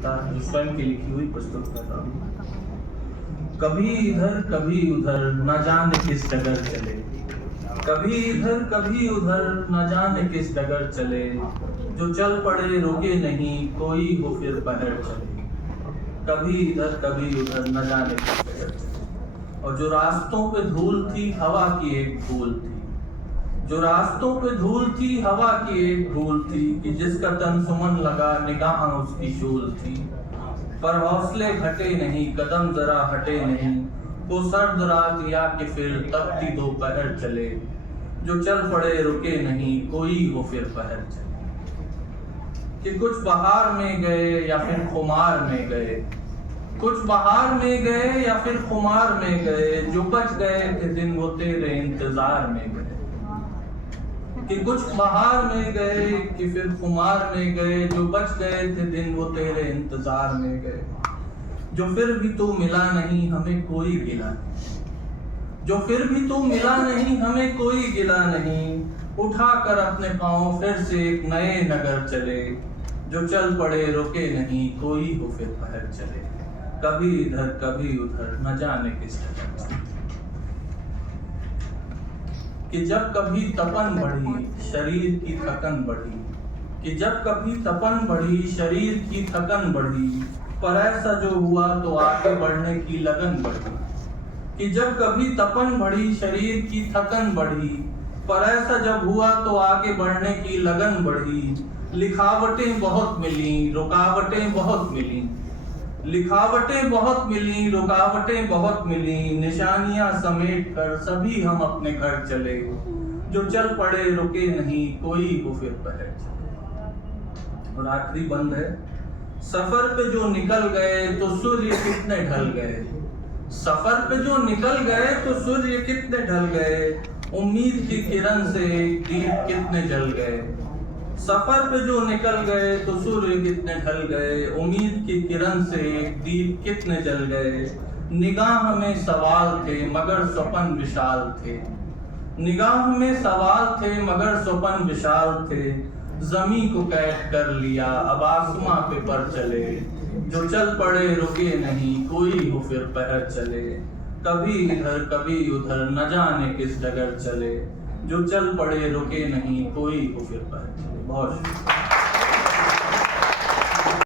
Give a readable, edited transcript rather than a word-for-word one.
कविता जो स्वयं की लिखी हुई प्रस्तुत कर रहा हूँ। कभी इधर कभी उधर न जाने किस डगर चले, कभी इधर कभी उधर न जाने किस डगर चले, जो चल पड़े रुके नहीं कोई हो फिर पहर चले। कभी इधर कभी उधर न जाने किस डगर चले। और जो रास्तों पे धूल थी हवा की एक भूल थी, जो रास्तों पे धूल थी हवा की एक भूल थी, कि जिसका तन सुमन लगा निगाह उसकी शूल थी। पर हौसले घटे नहीं कदम जरा हटे नहीं, वो सर्द रात या कि फिर तपती दोपहर चले, जो चल पड़े रुके नहीं कोई हो फिर पहर चले। कि कुछ बहार में गए या फिर खुमार में गए, कुछ बहार में गए या फिर खुमार में गए, जो बच गए थे दिन वो तेरे इंतजार में गए। कि कुछ बहार में गए कि फिर खुमार में गए, जो बच गए थे दिन वो तेरे इंतजार में गए। जो फिर भी तू मिला नहीं हमें कोई गिला नहीं, जो फिर भी तू मिला नहीं हमें कोई गिला नहीं, उठाकर अपने पांव फिर से एक नए नगर चले, जो चल पड़े रुके नहीं कोई हो फिर पहर चले। कभी इधर कभी उधर न जाने किस डगर चले। कि जब कभी तपन बढ़ी शरीर की थकन बढ़ी, कि जब कभी तपन बढ़ी शरीर की थकन बढ़ी, पर ऐसा जो हुआ तो आगे बढ़ने की लगन बढ़ी। कि जब कभी तपन बढ़ी शरीर की थकन बढ़ी, पर ऐसा जब हुआ तो आगे बढ़ने की लगन बढ़ी। लिखावटें बहुत मिली रुकावटें बहुत मिली, लिखावटें बहुत मिली रुकावटें बहुत मिली, निशानियां समेट कर सभी हम अपने घर चले, जो चल पड़े रुके नहीं कोई हो फिर पहर चले। और आखिरी बंद है। सफर पे जो निकल गए तो सूर्य कितने ढल गए, सफर पे जो निकल गए तो सूर्य कितने ढल गए, उम्मीद की किरण से दीप कितने जल गए। सफर पे जो निकल गए तो सूर्य कितने ढल गए, उम्मीद की किरण से दीप कितने जल गए। निगाह में सवाल थे मगर स्वप्न विशाल थे, निगाह में सवाल थे मगर स्वप्न विशाल थे। जमी को कैद कर लिया अब आसमां पे पर चले, जो चल पड़े रुके नहीं कोई हो फिर पहर चले। कभी इधर कभी उधर न जाने किस डगर चले, जो चल पड़े रुके नहीं कोई हो फिर पहर चले। बहुत शुक्रिया।